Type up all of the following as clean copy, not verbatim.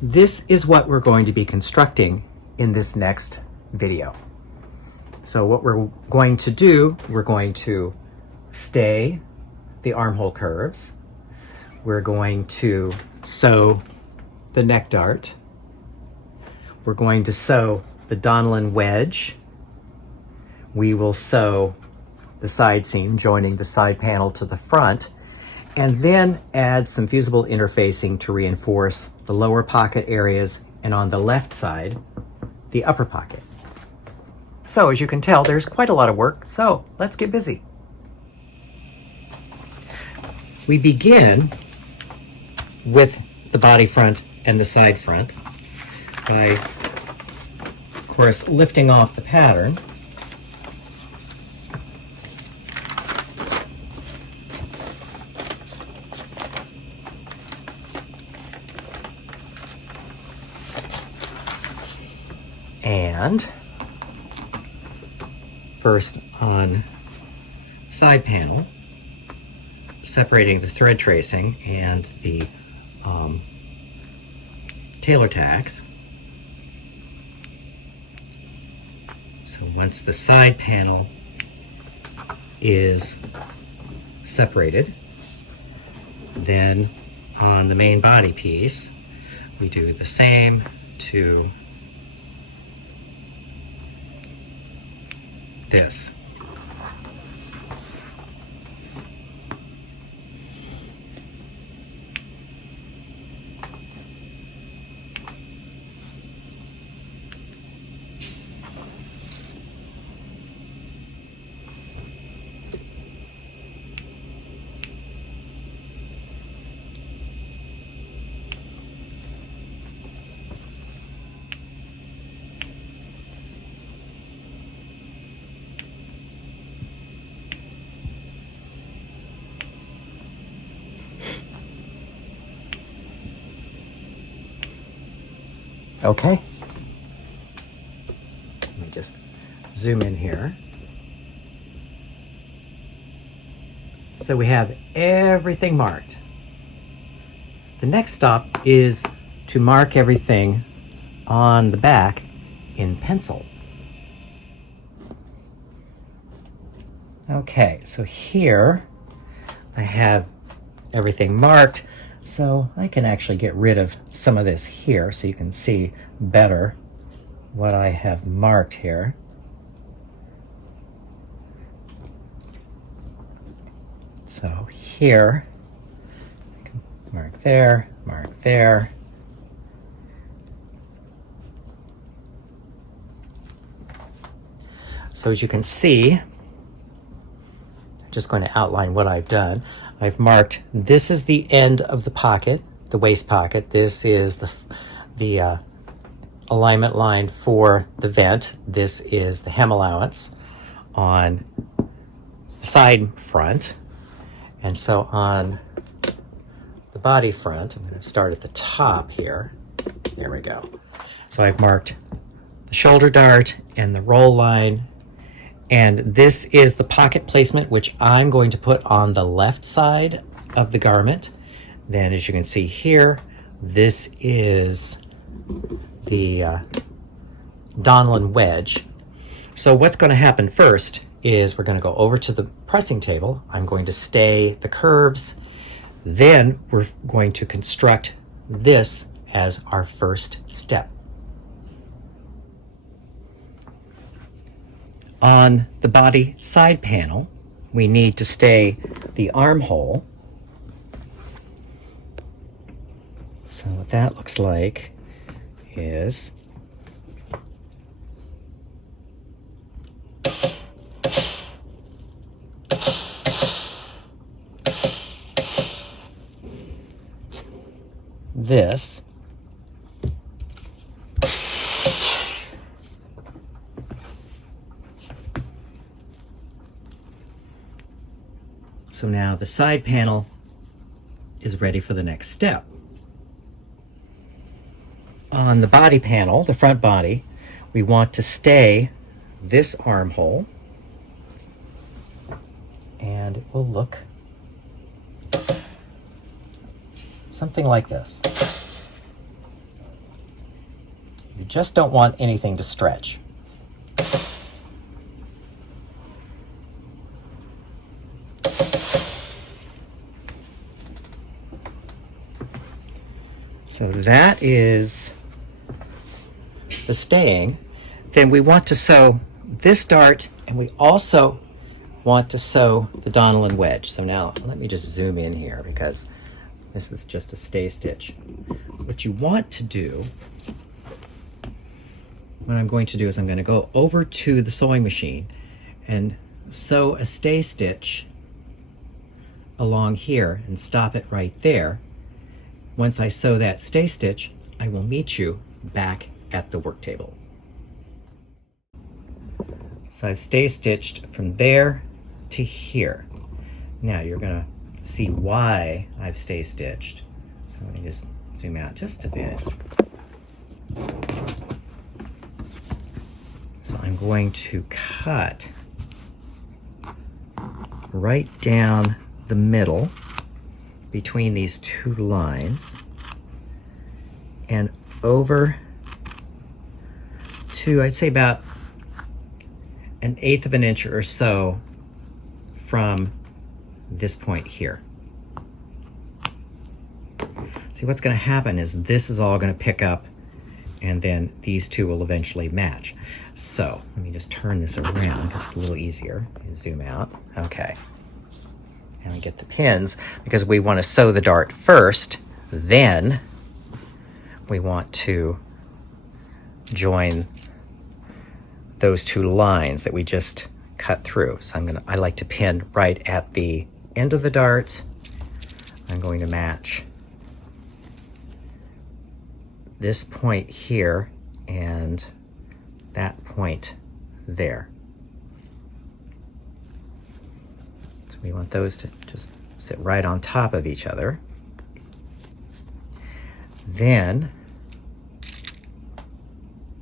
this is what we're going to be constructing in this next video. So what we're going to do, we're going to stay the armhole curves. We're going to sew the neck dart. We're going to sew the Donlin wedge. We will sew the side seam, joining the side panel to the front, and then add some fusible interfacing to reinforce the lower pocket areas, and on the left side, the upper pocket. So as you can tell, there's quite a lot of work, so let's get busy. We begin with the body front and the side front by, of course, lifting off the pattern. And first on side panel, separating the thread tracing and the tailor tacks. So once the side panel is separated, then on the main body piece, we do the same to this. Okay. Let me just zoom in here. So we have everything marked. The next stop is to mark everything on the back in pencil. Okay, so here I have everything marked. So I can actually get rid of some of this here so you can see better what I have marked here. So here, I can mark there, mark there. So as you can see, I'm just going to outline what I've done. I've marked, this is the end of the pocket, the waist pocket. This is the alignment line for the vent. This is the hem allowance on the side front. And so on the body front, I'm going to start at the top here. There we go. So I've marked the shoulder dart and the roll line. And this is the pocket placement, which I'm going to put on the left side of the garment. Then as you can see here, this is the Donlin wedge. So what's going to happen first is we're going to go over to the pressing table. I'm going to stay the curves. Then we're going to construct this as our first step. On the body side panel, we need to stay the armhole. So what that looks like is this. So now the side panel is ready for the next step. On the body panel, the front body, we want to stay this armhole, and it will look something like this. just don't want anything to stretch. So that is the staying. Then we want to sew this dart, and we also want to sew the Donnellan wedge. So now let me just zoom in here because this is just a stay stitch. What you want to do, what I'm going to do is I'm going to go over to the sewing machine and sew a stay stitch along here and stop it right there. Once I sew that stay stitch, I will meet you back at the work table. So I stay stitched from there to here. Now you're going to see why I've stay stitched. So let me just zoom out just a bit. So I'm going to cut right down the middle between these two lines and over to, I'd say, about 1/8 of an inch or so from this point here. See, what's going to happen is this is all going to pick up, and then these two will eventually match. So let me just turn this around because it's a little easier. Zoom out. Okay. And we get the pins because we want to sew the dart first, then we want to join those two lines that we just cut through. So I like to pin right at the end of the dart. I'm going to match this point here and that point there. So we want those to just sit right on top of each other. Then,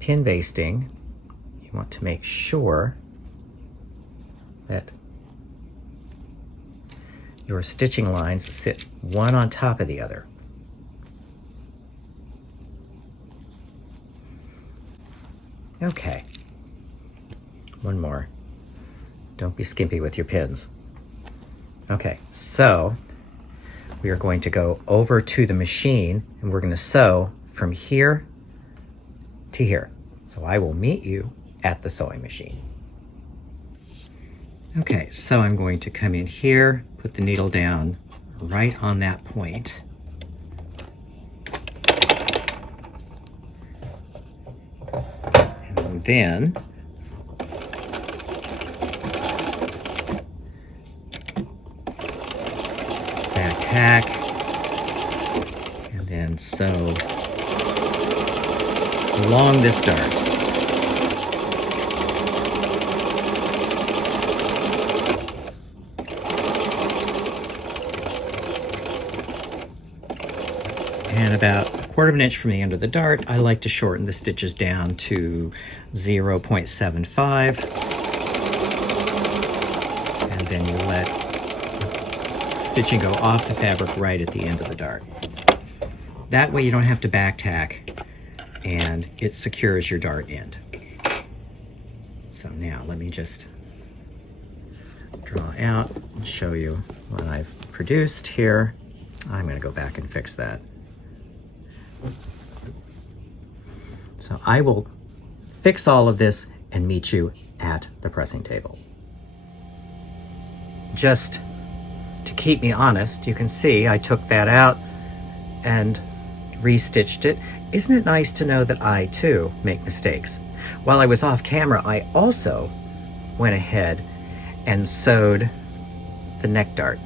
pin basting, you want to make sure that your stitching lines sit one on top of the other. Okay, one more. Don't be skimpy with your pins. Okay, so we are going to go over to the machine and we're going to sew from here to here. So I will meet you at the sewing machine. Okay, so I'm going to come in here, put the needle down right on that point. And then back tack, and then sew along this dart. And about 1/4 of an inch from the end of the dart, I like to shorten the stitches down to 0.75. And then you let stitching go off the fabric right at the end of the dart. That way you don't have to back tack and it secures your dart end. So now let me just draw out and show you what I've produced here. I'm going to go back and fix that. So I will fix all of this and meet you at the pressing table. Just to keep me honest, you can see I took that out and restitched it. Isn't it nice to know that I too make mistakes? While I was off camera, I also went ahead and sewed the neck dart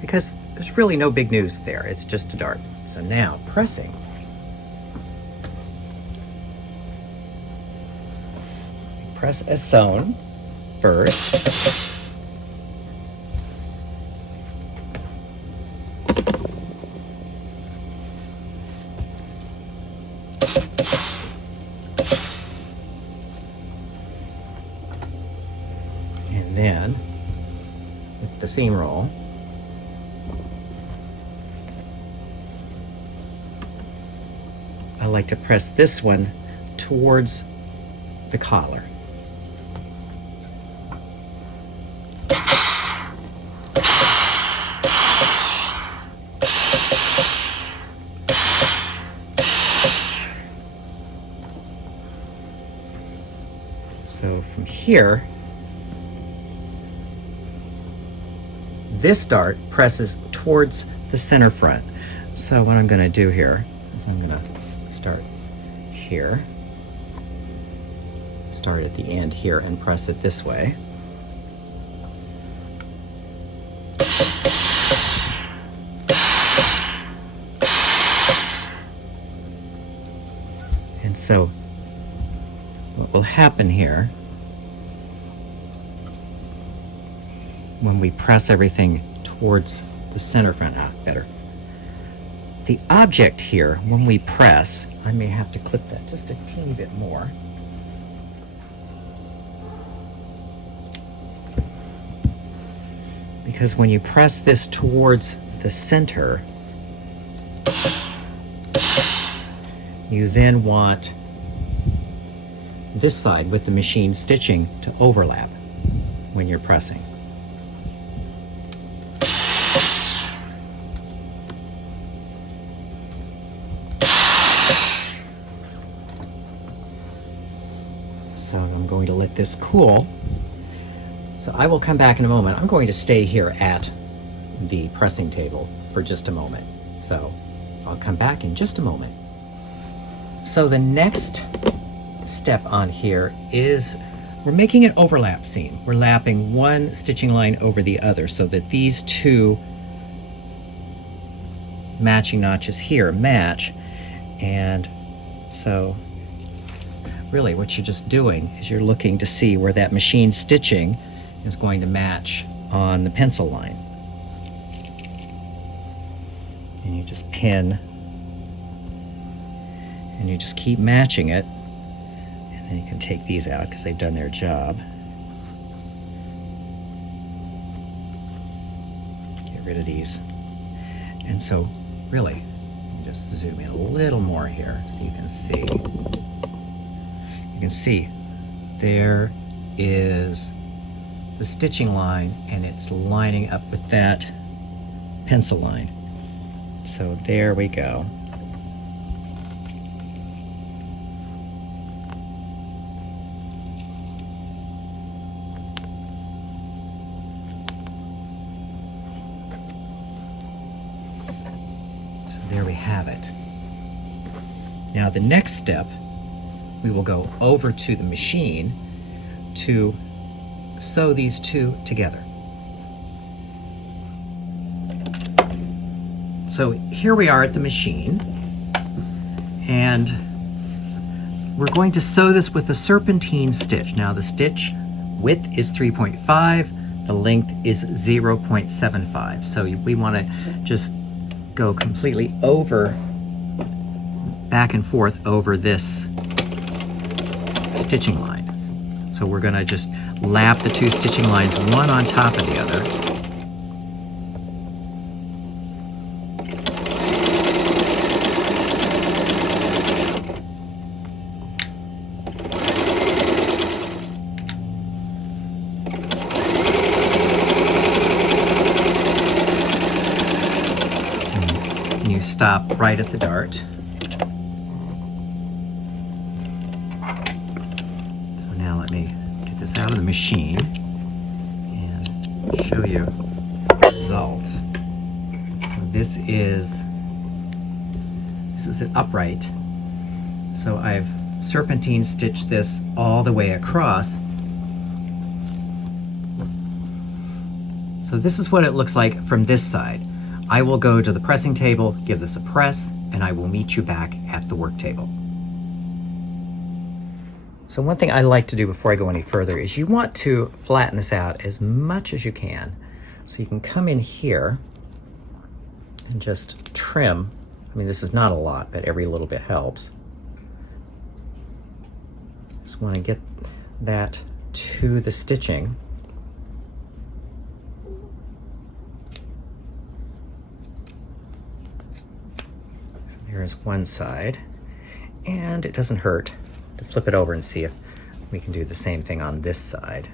because there's really no big news there. It's just a dart. So now pressing. Press as sewn first. And then with the seam roll, I like to press this one towards the collar. So from here, this dart presses towards the center front. So what I'm going to do here is I'm going to start here, start at the end here and press it this way. And so what will happen here when we press everything towards the center front, better. The object here, when we press, I may have to clip that just a teeny bit more. Because when you press this towards the center, you then want this side with the machine stitching to overlap when you're pressing. So I'm going to let this cool. So I will come back in a moment. I'm going to stay here at the pressing table for just a moment. So I'll come back in just a moment. So the next step on here is we're making an overlap seam. We're lapping one stitching line over the other so that these two matching notches here match. And so really what you're just doing is you're looking to see where that machine stitching is going to match on the pencil line. And you just pin and you just keep matching it, and then you can take these out because they've done their job. Get rid of these. And so really, just zoom in a little more here so you can see. You can see there is the stitching line and it's lining up with that pencil line. So there we go. So there we have it. Now the next step, we will go over to the machine to sew these two together. So here we are at the machine, and we're going to sew this with a serpentine stitch. Now the stitch width is 3.5, the length is 0.75. So we want to just go completely over, back and forth over this stitching line. So we're going to just lap the two stitching lines one on top of the other. And you stop right at the dart. This out of the machine and show you the results. So this is an upright. So I've serpentine stitched this all the way across. So this is what it looks like from this side. I will go to the pressing table, give this a press, and I will meet you back at the work table. So one thing I like to do before I go any further is you want to flatten this out as much as you can. So you can come in here and just trim. I mean, this is not a lot, but every little bit helps. Just want to get that to the stitching. So there's one side, and it doesn't hurt to flip it over and see if we can do the same thing on this side.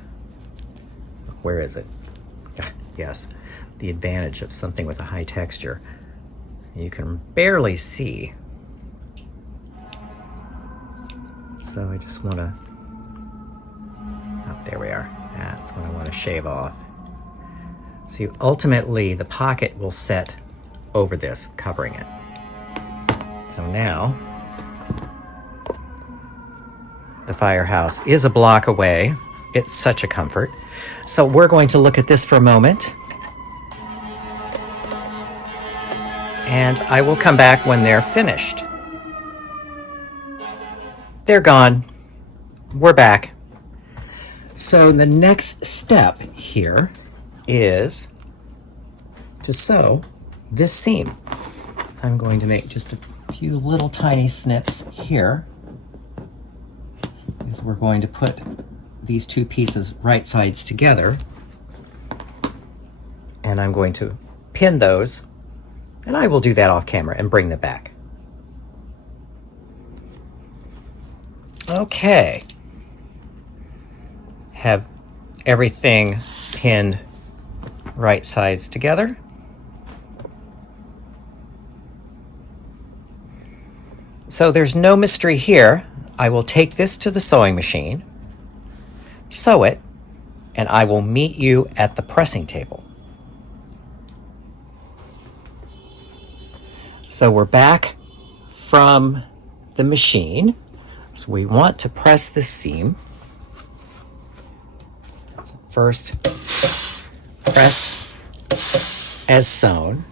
Where is it? Yes, the advantage of something with a high texture. You can barely see. So I just want to, oh, there we are. That's what I want to shave off. See, ultimately the pocket will set over this, covering it. So now, the firehouse is a block away. It's such a comfort. So we're going to look at this for a moment. And I will come back when they're finished. They're gone. We're back. So the next step here is to sew this seam. I'm going to make just a few little tiny snips here, because we're going to put these two pieces right sides together, and I'm going to pin those, and I will do that off camera and bring them back. Okay, have everything pinned right sides together. So there's no mystery here. I will take this to the sewing machine, sew it, and I will meet you at the pressing table. So we're back from the machine. So we want to press this seam. First, press as sewn,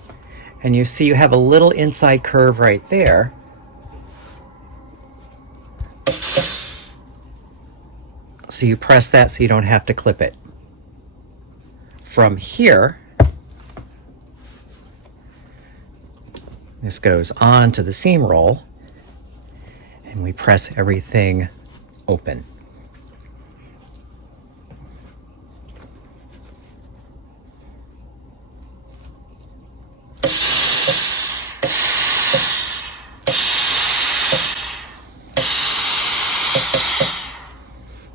and you see you have a little inside curve right there. So you press that so you don't have to clip it. From here, this goes on to the seam roll, and we press everything open.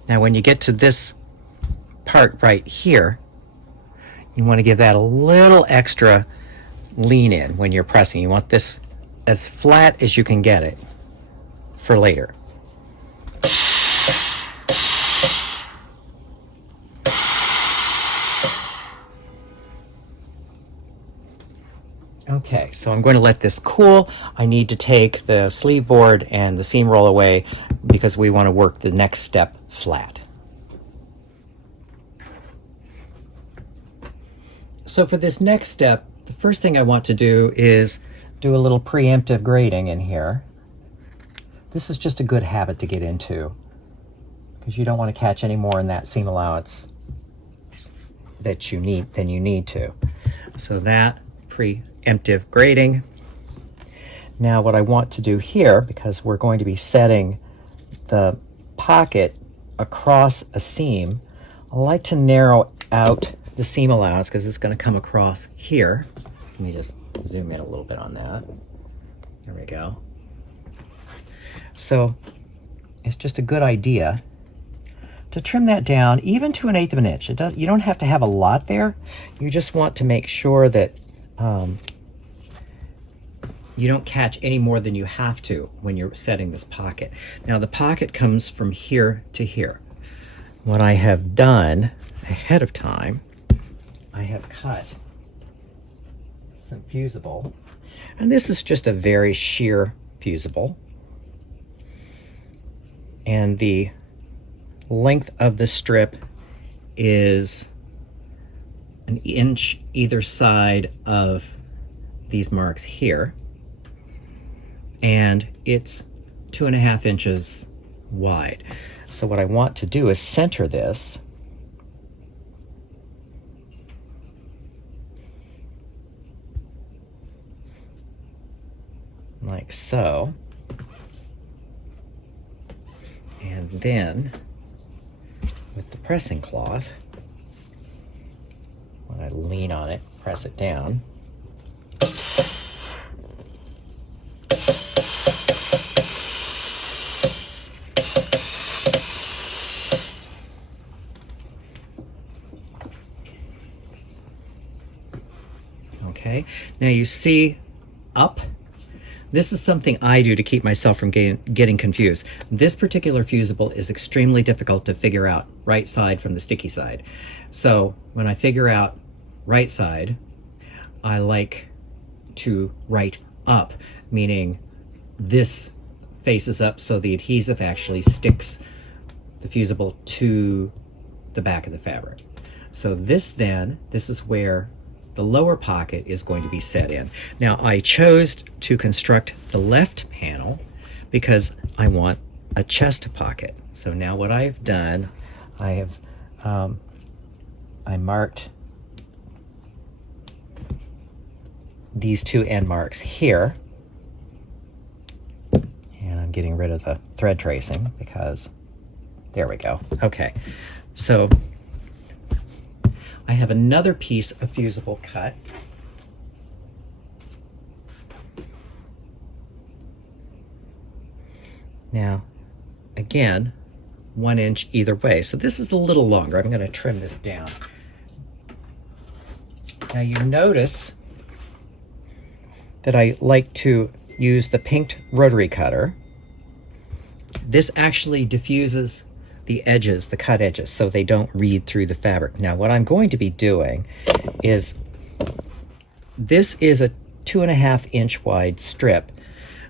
Now when you get to this part right here, you want to give that a little extra lean in when you're pressing. You want this as flat as you can get it for later. Okay, so I'm going to let this cool. I need to take the sleeve board and the seam roll away because we want to work the next step flat. So for this next step, the first thing I want to do is do a little preemptive grading in here. This is just a good habit to get into because you don't want to catch any more in that seam allowance that you need than you need to. So that preemptive grading. Now what I want to do here, because we're going to be setting the pocket across a seam, I like to narrow out the seam allowance because it's going to come across here. Let me just zoom in a little bit on that. There we go. So it's just a good idea to trim that down even to 1/8 of an inch. You don't have to have a lot there. You just want to make sure that you don't catch any more than you have to when you're setting this pocket. Now the pocket comes from here to here. What I have done ahead of time, I have cut some fusible, and this is just a very sheer fusible, and the length of the strip is 1 inch either side of these marks here, and it's 2.5 inches wide. So what I want to do is center this like so, and then with the pressing cloth, when I lean on it, press it down, Now you see up. This is something I do to keep myself from getting confused. This particular fusible is extremely difficult to figure out right side from the sticky side. So when I figure out right side, I like to write up, meaning this faces up so the adhesive actually sticks the fusible to the back of the fabric. So this is where the lower pocket is going to be set in. Now I chose to construct the left panel because I want a chest pocket. So now what I've done, I marked these two end marks here, and I'm getting rid of the thread tracing because there we go. Okay, so I have another piece of fusible cut. Now, again, 1 inch either way. So this is a little longer. I'm going to trim this down. Now you notice that I like to use the pinked rotary cutter. This actually diffuses the edges, the cut edges, so they don't read through the fabric. Now what I'm going to be doing is, this is a 2.5 inch wide strip.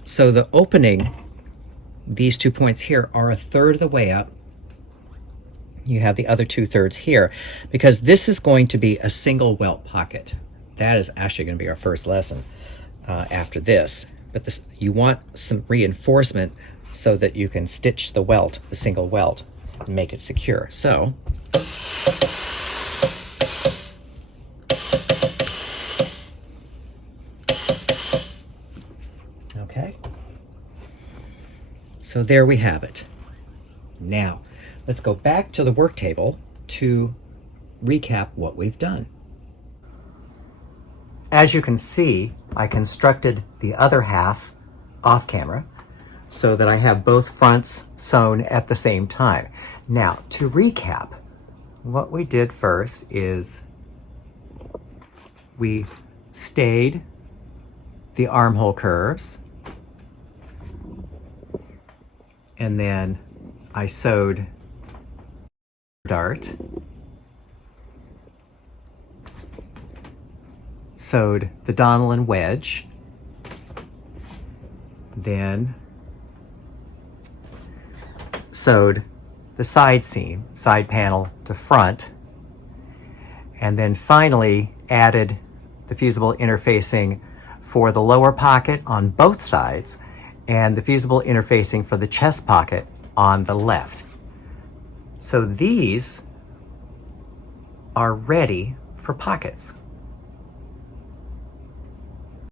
So the opening, these 2 points here, are 1/3 of the way up. You have the other 2/3 here, because this is going to be a single welt pocket. That is actually going to be our first lesson after this. But this, you want some reinforcement so that you can stitch the welt, the single welt, and make it secure. So okay, so there we have it. Now let's go back to the work table to recap what we've done. As you can see, I constructed the other half off camera so that I have both fronts sewn at the same time. Now, to recap, what we did first is we stayed the armhole curves, and then I sewed dart, sewed the Donnellan wedge, then sewed the side seam, side panel to front, and then finally added the fusible interfacing for the lower pocket on both sides and the fusible interfacing for the chest pocket on the left. So these are ready for pockets.